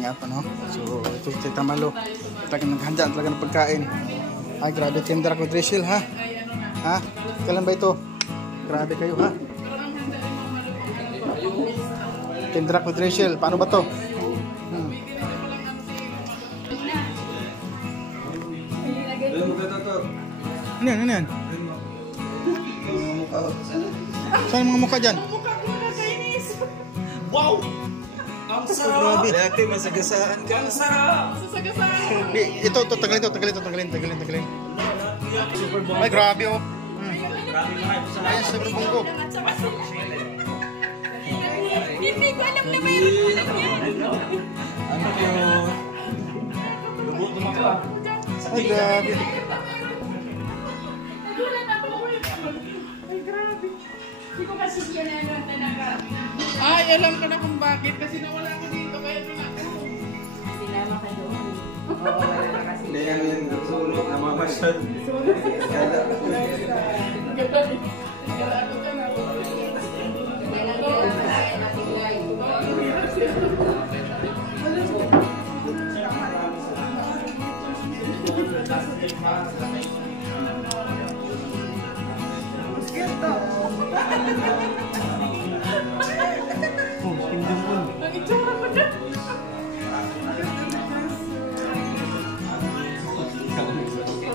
Nga pa, no? So, ito si Tita Malo. Talagang naghanda talaga ng pagkain. Ay, grabe. Tindra ko, Drishil, ha? Ha? Kailan ba ito? Grabe kayo, ha? Tindra ko, Drishil. Paano ba to? Ano yan? Ano yan? Saan yung mga mukha dyan? Wow! Ang sarap! Dati masagasaan ka. Ang sarap! Masagasaan! Ito, tagalin. Ay, grabe, oh. Ayan, sa bunggo. Hindi ko alam na mayroon ko lang yan. Ano yun? Lubot naman ka. Ay, grabe. Ay, grabe. Hindi ko kasi gananon talaga. Ay, alam ko na kung bakit. Kasi nawala ko dito. Kaya doon ako. Sinama ka doon. Oo, wala na kasi. Hindi yan yung sulok na mamasyal.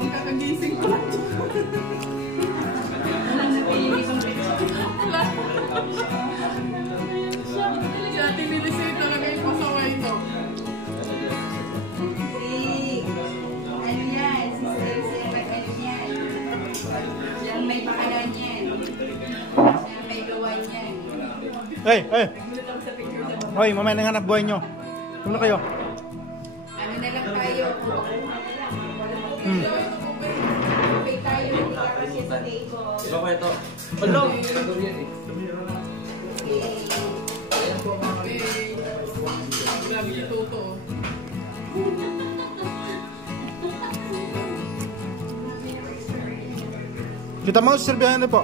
Kakagising ko lang. Si Ate Lilisay talaga yung pasaway ito. Ano yan? Si Sir, ano yan? Siyang may pakalan yan. Siyang may gawain yan. Hey! Hoy, mamaya nang hanap buhay nyo. Ano kayo? Ano na lang tayo? Okay tayo, hindi ka kasi sa table. Iba ko ito. Hello! Grabe yung toto. Kita mo, serbihan na po.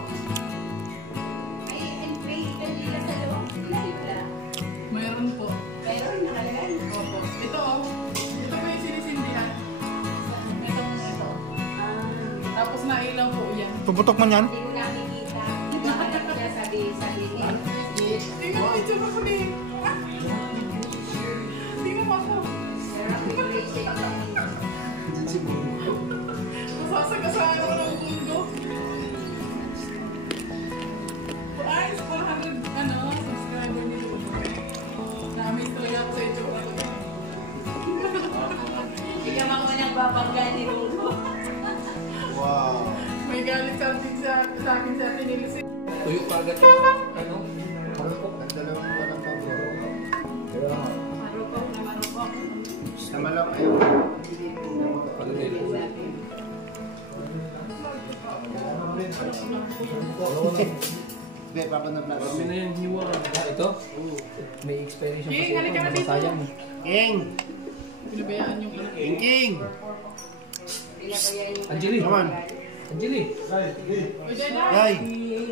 Ay, and pray, kanila sa loob. Kanila. Mayroon po. Mayroon nakalagay. Opo. Ito oh. Ito po yung sinisindihan. Ito. Tapos nailaw po yan. Puputok man yan. Hindi ko nakikita. Mahanap niya sabi niya. Tingnan mo, itsura ko din. Tingnan mo ako. Masasagasaan ako ng mundo. Ay, 400 subscriber ni Ludo. Na-amaze talaga ako sa itsura ko. Hindi ka makunang babangga ni Rulo. Wow. May galit sa akin sa atin nila si... Tuyo pa agad yung ano? Dalawang walang pabro. Marupok na marupok. Sama lang kayo. Hindi, papanap na. Kami na yung hiwa. Ito? May expiration pa King, halika na dito. Sayang. King! Pinabayaan yung ano. King! Anjali. Come on. Anjali. O, dyan na. Yay!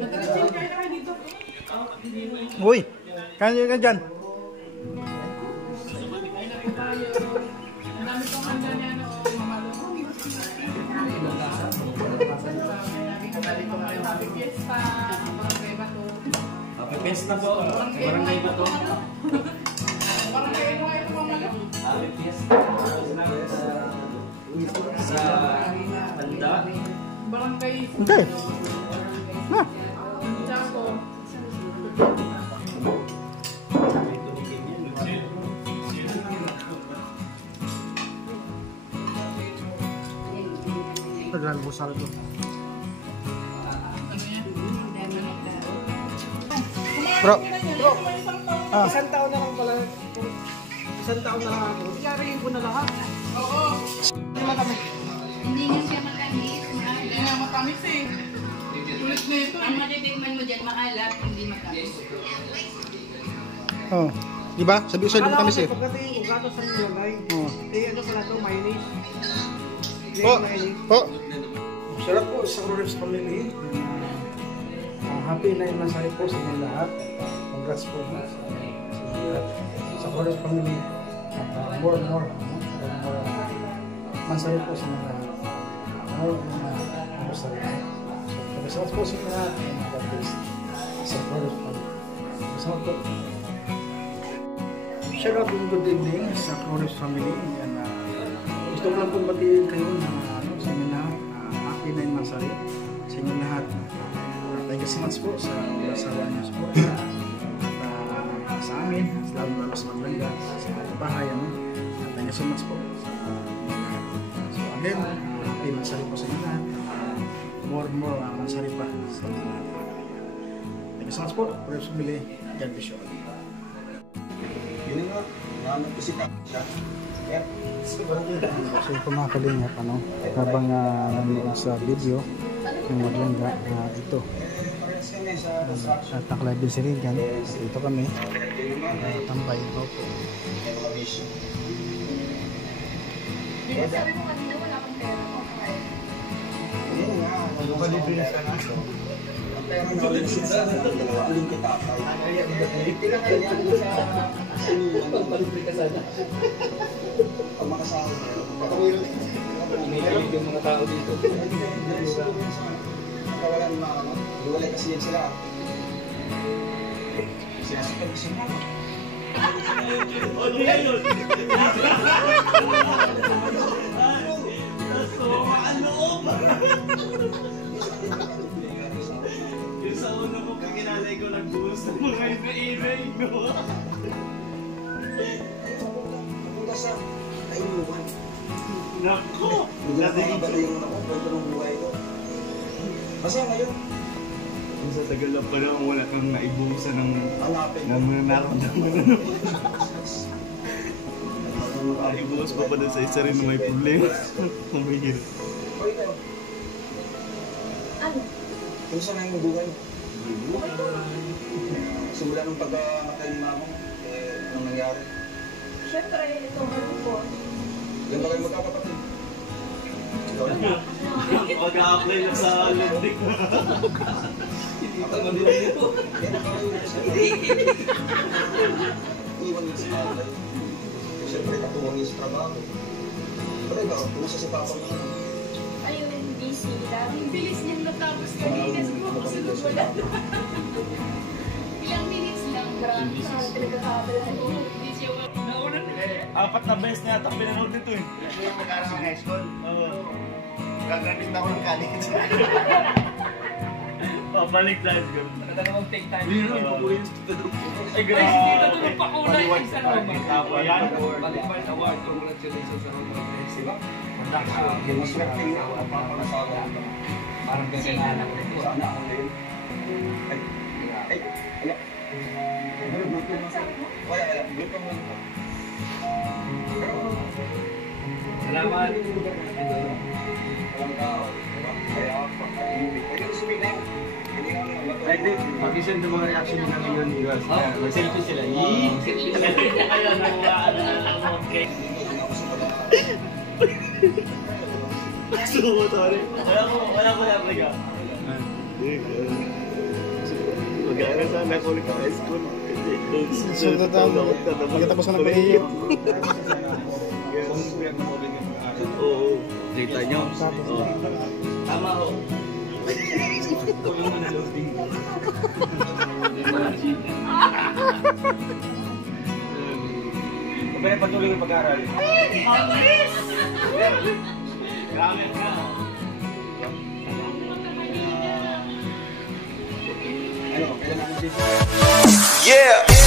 Natalagin kayo na kayo dito. Uy! Kaya ka dyan. Ay, na po tayo. Ang dami kong handa niya, ano, mamalo. Dali ko kayo happy fiesta. Barangay ba to? Happy Fiesta po. Barangay ba to? Barangay ano kayo ito mamalo? Happy Fiesta. Sa Tanda. Barangay. Okay. Na. Chaco. Tagal mo sa ito. Bro. Isang taon na lang pala. Isang taon na lang ako. Iyariin ko na lahat. Oo. Hindi nga siya matamis. Hindi na matamis eh. Ulit na ito Ang eh. matitikman mo dyan, maalat, hindi matamis. Oh. Diba? Sabi ko sa'yo, di matamis eh. Pagdating ko, gatos ang nilagay. Oh. Eh, ano pala ito? Mayonnaise. Po. Po. Sarap po sa Ror's Family. happy 9 Mansari po sa inyo lahat. Congrats po sa lahat. Sa Flores family. At more Mansari po sa inyo lahat. More Mansari. So, po sa inyo lahat. God bless. Sa Flores family. Salamat po. Shout out and good evening sa Flores family. Yan, gusto ko lang pong batiin kayo na sa inyo lahat. Happy 9 Mansari sa inyo lahat. Thank you so much po sa asawa niyo po. At sa amin, lalo sa Maglangga, sa bahay. Thank you so much po. So again, happy Mansari po sa inyo lahat. More Mansari pa sa inyo lahat. Thank you so much po. Flores family. God bless you all. Yun nga, naman ko si Kapsya. So ito mga kalingap, habang nanonood sa video ng Maglangga, ito at nakalabel si Regan, ito kami tambay ito po. Sabi mo kanina wala akong pera mo. Yun nga, nagpapalibre na sana. Ang pera na ulit siya sa aling kitatay. Pinakal niya ko sa pagpalibre ka sana. Ang makasama niya. Inilig yung mga tao dito. Kawalan mga ano, iwalay kasi yan sila. Sinasakal kasi mo. Yung sa una ko, kakinalay ko nagbuhos ng mga ina-inay, no? Punta sa kainuman. Naku! Nagdadagin ba yung kwento ng buhay ko? Basta ngayon, Kung sa tagal lang pala kung wala kang naibuhusan ng hanapin mo. mga naramdaman, ano? Naibuhos pa pala sa isa rin na may problema. Humihirap. Hoy, ikaw. Ano? Kung saan ang buhay mo? Simula nung pagkamatay ni mama mo, anong nangyari? Siyempre, ito ano po. Yan ba kayo magkakapatid? Ikaw na. Mag-a-apply na sa landing. Hindi tama nila dito. Yan ang kakayo sa iwan yun sa tatay. Siyempre, katuwang yun sa trabaho. Pero ikaw, kumusta si papa mo? Ayun, busy lang. Ang bilis niyang natapos kanina. Siguro ako sunod wala. Ilang minutes lang. Marami ka pinagkakabala. Hindi siya nauna na. 4 na beses na yata pinanood nito eh. Ito yung mag-aaral ng high school. Gaganit ako ng college. Pabalik tayo siguro. Maganda naman take time. Ay, Ay, si Tito doon pakulay sa Roma. Ayan. Balik-balik award. Congratulations sa Roma. Diba? Maswerte nga ako ang papangasawa ko. Parang gagana ko ito. Sana ako na yun. Ay, wala. Wala. Group ka muna. Salamat. Walang tao. Kaya ako. Pwede ko sumigaw. Hindi nga ako Ay, di. Pag-isend yung mga reaction nila ngayon. Mag-selfie sila. Kaya nakuhaan na lang. Okay. So, sorry. Wala ko na ka. Mag-aaral sana ako ulit sa high school. So magkatapos ka ng pag-iip. Oo. Kita nyo. Tama ho. Tulong mo na loading. Pwede patuloy yung pag-aaral. Gamit ka. Ano, kailan namin Yeah.